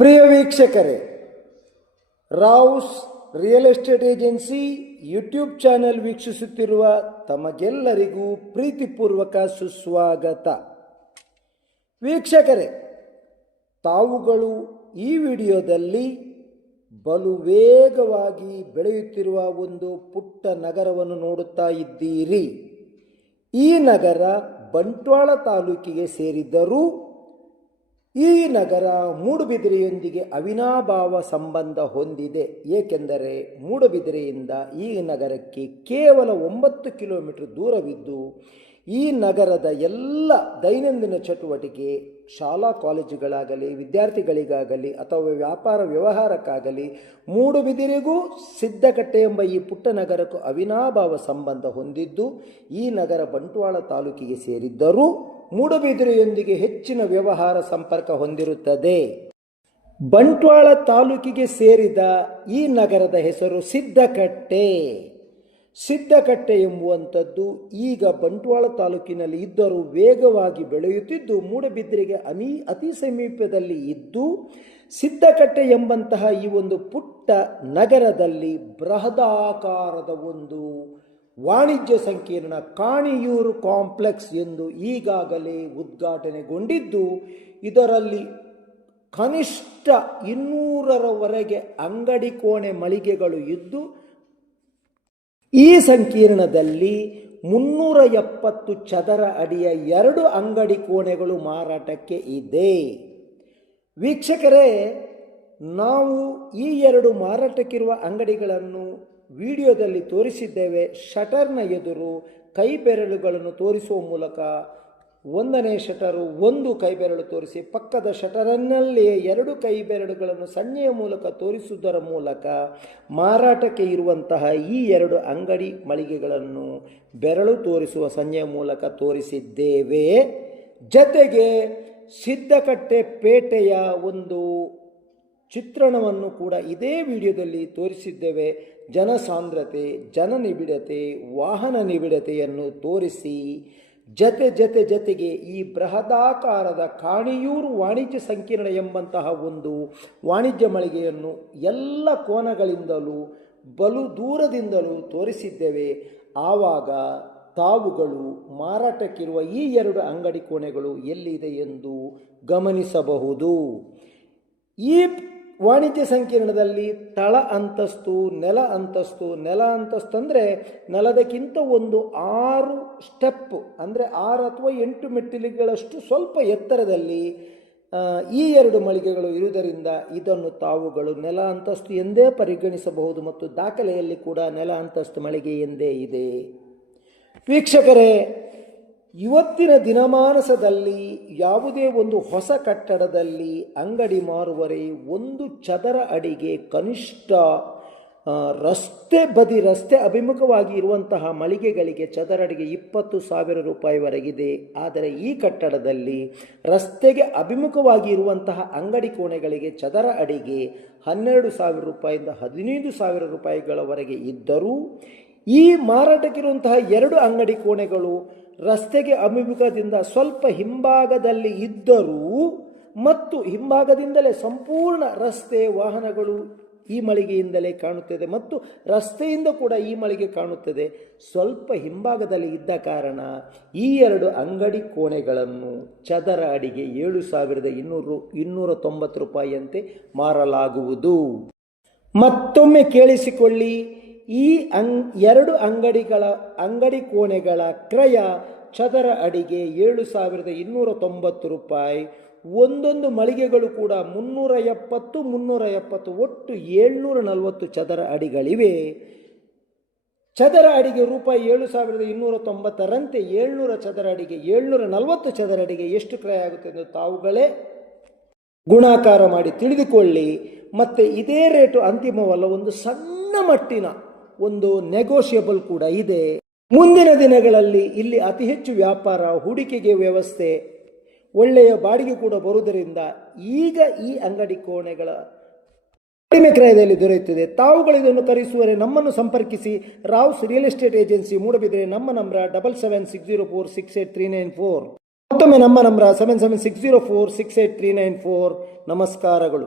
ಪ್ರಿಯ ವೀಕ್ಷಕರೇ, Rao's real estate agency YouTube channel ವೀಕ್ಷಿಸುತ್ತಿರುವ ತಮಗೆಲ್ಲರಿಗೂ ಪ್ರೀತಿಪೂರ್ವಕ ಸುಸ್ವಾಗತ. ವೀಕ್ಷಕರೇ, ತಾವುಗಳು ಈ ವಿಡಿಯೋದಲ್ಲಿ ಬಲು ವೇಗವಾಗಿ ಬೆಳೆಯುತ್ತಿರುವ ಒಂದು ಪುಟ್ಟ ನಗರವನ್ನು ನೋಡುತ್ತಾ ಇದ್ದೀರಿ. ಈ ನಗರ ಬಂಟ್ವಾಳ ತಾಲೂಕಿಗೆ ಸೇರಿದ್ದರೂ ಈ ನಗರ ಮೂಡುಬಿದಿರೆಯೊಂದಿಗೆ ಅವಿನಾಭಾವ ಸಂಬಂಧ ಹೊಂದಿದೆ. ಏಕೆಂದರೆ ಮೂಡುಬಿದಿರೆಯಿಂದ ಈ ನಗರಕ್ಕೆ ಕೇವಲ 9 ಕಿಲೋಮೀಟರ್ ದೂರವಿದ್ದು ಈ ನಗರದ ಎಲ್ಲ ದೈನಂದಿನ ಚಟುವಟಿಕೆ, ಶಾಲಾ ಕಾಲೇಜುಗಳಾಗಲಿ, ವಿದ್ಯಾರ್ಥಿಗಳಿಗಾಗಲಿ ಅಥವಾ ವ್ಯಾಪಾರ ವ್ಯವಹಾರಕ್ಕಾಗಲಿ ಮೂಡುಬಿದಿರೆಗೂ ಸಿದ್ದಕಟ್ಟೆ ಎಂಬ ಈ ಪುಟ್ಟ ನಗರಕ್ಕೂ ಅವಿನಾಭಾವ ಸಂಬಂಧ ಹೊಂದಿದ್ದು ಈ ನಗರ ಬಂಟ್ವಾಳ ತಾಲೂಕಿಗೆ ಸೇರಿದ್ದರೂ ಮೂಡುಬಿದಿರೆಯೊಂದಿಗೆ ಹೆಚ್ಚಿನ ವ್ಯವಹಾರ ಸಂಪರ್ಕ ಹೊಂದಿರುತ್ತದೆ. ಬಂಟ್ವಾಳ ತಾಲೂಕಿಗೆ ಸೇರಿದ ಈ ನಗರದ ಹೆಸರು ಸಿದ್ದಕಟ್ಟೆ. ಸಿದ್ದಕಟ್ಟೆ ಎಂಬುವಂಥದ್ದು ಈಗ ಬಂಟ್ವಾಳ ತಾಲೂಕಿನಲ್ಲಿ ಇದ್ದರೂ ವೇಗವಾಗಿ ಬೆಳೆಯುತ್ತಿದ್ದು ಮೂಡುಬಿದಿರೆಗೆ ಅತಿ ಸಮೀಪದಲ್ಲಿ ಇದ್ದು ಸಿದ್ದಕಟ್ಟೆ ಎಂಬಂತಹ ಈ ಒಂದು ಪುಟ್ಟ ನಗರದಲ್ಲಿ ಬೃಹದಾಕಾರದ ಒಂದು ವಾಣಿಜ್ಯ ಸಂಕೀರ್ಣ ಕಾಣಿಯೂರು ಕಾಂಪ್ಲೆಕ್ಸ್ ಎಂದು ಈಗಾಗಲೇ ಉದ್ಘಾಟನೆಗೊಂಡಿದ್ದು ಇದರಲ್ಲಿ ಕನಿಷ್ಠ 200ರವರೆಗೆ ಅಂಗಡಿ ಕೋಣೆ ಮಳಿಗೆಗಳು ಇದ್ದು ಈ ಸಂಕೀರ್ಣದಲ್ಲಿ 370 ಚದರ ಅಡಿಯ 2 ಅಂಗಡಿ ಕೋಣೆಗಳು ಮಾರಾಟಕ್ಕೆ ಇದೆ. ವೀಕ್ಷಕರೇ, ನಾವು ಈ 2 ಮಾರಾಟಕ್ಕಿರುವ ಅಂಗಡಿಗಳನ್ನು ವಿಡಿಯೋದಲ್ಲಿ ತೋರಿಸಿದ್ದೇವೆ. ಶಟರ್ನ ಎದುರು ಕೈ ಬೆರಳುಗಳನ್ನು ತೋರಿಸುವ ಮೂಲಕ 1ನೇ ಶಟರು 1 ಕೈ ಬೆರಳು ತೋರಿಸಿ, ಪಕ್ಕದ ಶಟರನ್ನಲ್ಲಿಯೇ 2 ಕೈ ಬೆರಳುಗಳನ್ನು ಸನ್ನೆಯ ಮೂಲಕ ತೋರಿಸುವುದರ ಮೂಲಕ ಮಾರಾಟಕ್ಕೆ ಇರುವಂತಹ ಈ 2 ಅಂಗಡಿ ಮಳಿಗೆಗಳನ್ನು ಬೆರಳು ತೋರಿಸುವ ಸನ್ನೆಯ ಮೂಲಕ ತೋರಿಸಿದ್ದೇವೆ. ಜತೆಗೆ ಸಿದ್ದಕಟ್ಟೆ ಪೇಟೆಯ ಒಂದು ಚಿತ್ರಣವನ್ನು ಕೂಡ ಇದೇ ವಿಡಿಯೋದಲ್ಲಿ ತೋರಿಸಿದ್ದೇವೆ. ಜನಸಾಂದ್ರತೆ, ಜನನಿಬಿಡತೆ, ವಾಹನ ನಿಬಿಡತೆಯನ್ನು ತೋರಿಸಿ ಜೊತೆಗೆ ಈ ಬೃಹದಾಕಾರದ ಕಾಣಿಯೂರು ವಾಣಿಜ್ಯ ಸಂಕೀರ್ಣ ಎಂಬಂತಹ ಒಂದು ವಾಣಿಜ್ಯ ಮಳಿಗೆಯನ್ನು ಎಲ್ಲ ಕೋನಗಳಿಂದಲೂ ಬಲು ದೂರದಿಂದಲೂ ತೋರಿಸಿದ್ದೇವೆ. ಆವಾಗ ತಾವುಗಳು ಮಾರಾಟಕ್ಕಿರುವ ಈ 2 ಅಂಗಡಿ ಕೋಣೆಗಳು ಎಲ್ಲಿದೆ ಎಂದು ಗಮನಿಸಬಹುದು. ಈ ವಾಣಿಜ್ಯ ಸಂಕೀರ್ಣದಲ್ಲಿ ತಳ ಅಂತಸ್ತು, ನೆಲ ಅಂತಸ್ತು ಅಂದರೆ ನೆಲದಕ್ಕಿಂತ ಒಂದು 6 ಸ್ಟೆಪ್ ಅಂದರೆ 6 ಅಥವಾ 8 ಮೆಟ್ಟಿಲುಗಳಷ್ಟು ಸ್ವಲ್ಪ ಎತ್ತರದಲ್ಲಿ ಈ 2 ಮಳಿಗೆಗಳು ಇರುವುದರಿಂದ ಇದನ್ನು ತಾವುಗಳು ನೆಲ ಅಂತಸ್ತು ಎಂದೇ ಪರಿಗಣಿಸಬಹುದು ಮತ್ತು ದಾಖಲೆಯಲ್ಲಿ ಕೂಡ ನೆಲ ಅಂತಸ್ತು ಮಳಿಗೆ ಎಂದೇ ಇದೆ. ವೀಕ್ಷಕರೇ, ಇವತ್ತಿನ ದಿನಮಾನದಲ್ಲಿ ಯಾವುದೇ ಒಂದು ಹೊಸ ಕಟ್ಟಡದಲ್ಲಿ ಅಂಗಡಿ ಮಾರುವರೆ 1 ಚದರ ಅಡಿಗೆ ಕನಿಷ್ಠ ರಸ್ತೆ ಅಭಿಮುಖವಾಗಿ ಇರುವಂತಹ ಮಳಿಗೆಗಳಿಗೆ ಚದರ ಅಡಿಗೆ 20,000 ರೂಪಾಯಿವರೆಗಿದೆ. ಆದರೆ ಈ ಕಟ್ಟಡದಲ್ಲಿ ರಸ್ತೆಗೆ ಅಭಿಮುಖವಾಗಿ ಇರುವಂತಹ ಅಂಗಡಿ ಕೋಣೆಗಳಿಗೆ ಚದರ ಅಡಿಗೆ 12,000 ರೂಪಾಯಿಯಿಂದ 15,000 ರೂಪಾಯಿಗಳವರೆಗೆ ಇದ್ದರೂ ಈ ಮಾರಾಟಕ್ಕಿರುವಂತಹ 2 ಅಂಗಡಿ ಕೋಣೆಗಳು ರಸ್ತೆಗೆ ಅಭಿಮುಖದಿಂದ ಸ್ವಲ್ಪ ಹಿಂಭಾಗದಲ್ಲಿ ಇದ್ದರೂ ಮತ್ತು ಹಿಂಭಾಗದಿಂದಲೇ ಸಂಪೂರ್ಣ ರಸ್ತೆ ವಾಹನಗಳು ಈ ಮಳಿಗೆಯಿಂದಲೇ ಕಾಣುತ್ತದೆ ಮತ್ತು ರಸ್ತೆಯಿಂದ ಕೂಡ ಈ ಮಳಿಗೆ ಕಾಣುತ್ತದೆ. ಸ್ವಲ್ಪ ಹಿಂಭಾಗದಲ್ಲಿ ಇದ್ದ ಕಾರಣ ಈ 2 ಅಂಗಡಿ ಕೋಣೆಗಳನ್ನು ಚದರ ಅಡಿಗೆ 7,290 ರೂಪಾಯಿಯಂತೆ ಮಾರಲಾಗುವುದು. ಮತ್ತೊಮ್ಮೆ ಕೇಳಿಸಿಕೊಳ್ಳಿ, ಈ 2 ಅಂಗಡಿ ಕೋಣೆಗಳ ಕ್ರಯ ಚದರ ಅಡಿಗೆ 7,290 ರೂಪಾಯಿ. ಒಂದೊಂದು ಮಳಿಗೆಗಳು ಕೂಡ 370 ಒಟ್ಟು 740 ಚದರ ಅಡಿಗಳಿವೆ. ಚದರ ಅಡಿಗೆ ರೂಪಾಯಿ 7,290ರಂತೆ 700 ಚದರ ಅಡಿಗೆ 740 ಚದರ ಅಡಿಗೆ ಎಷ್ಟು ಕ್ರಯ ಆಗುತ್ತೆ ಎಂದು ತಾವುಗಳೇ ಗುಣಾಕಾರ ಮಾಡಿ ತಿಳಿದುಕೊಳ್ಳಿ. ಮತ್ತು ಇದೇ ರೇಟು ಅಂತಿಮವಲ್ಲ, ಒಂದು ಸಣ್ಣ ಮಟ್ಟಿನ ಒಂದು ನೆಗೋಷಿಯಬಲ್ ಕೂಡ ಇದೆ. ಮುಂದಿನ ದಿನಗಳಲ್ಲಿ ಇಲ್ಲಿ ಅತಿ ಹೆಚ್ಚು ವ್ಯಾಪಾರ, ಹೂಡಿಕೆಗೆ ವ್ಯವಸ್ಥೆ, ಒಳ್ಳೆಯ ಬಾಡಿಗೆ ಕೂಡ ಬರುವುದರಿಂದ ಈಗ ಈ ಅಂಗಡಿ ಕೋಣೆಗಳ ಕಡಿಮೆ ಕ್ರಯದಲ್ಲಿ ದೊರೆಯುತ್ತದೆ. ತಾವುಗಳು ಇದನ್ನು ಖರೀದಿಸುವರೆ ನಮ್ಮನ್ನು ಸಂಪರ್ಕಿಸಿ. Rao's real estate agency Moodbidri. ನಮ್ಮ ನಂಬರ್ 7760468394. ಮತ್ತೊಮ್ಮೆ ನಮ್ಮ ನಂಬರ್ 7760468394. ನಮಸ್ಕಾರಗಳು.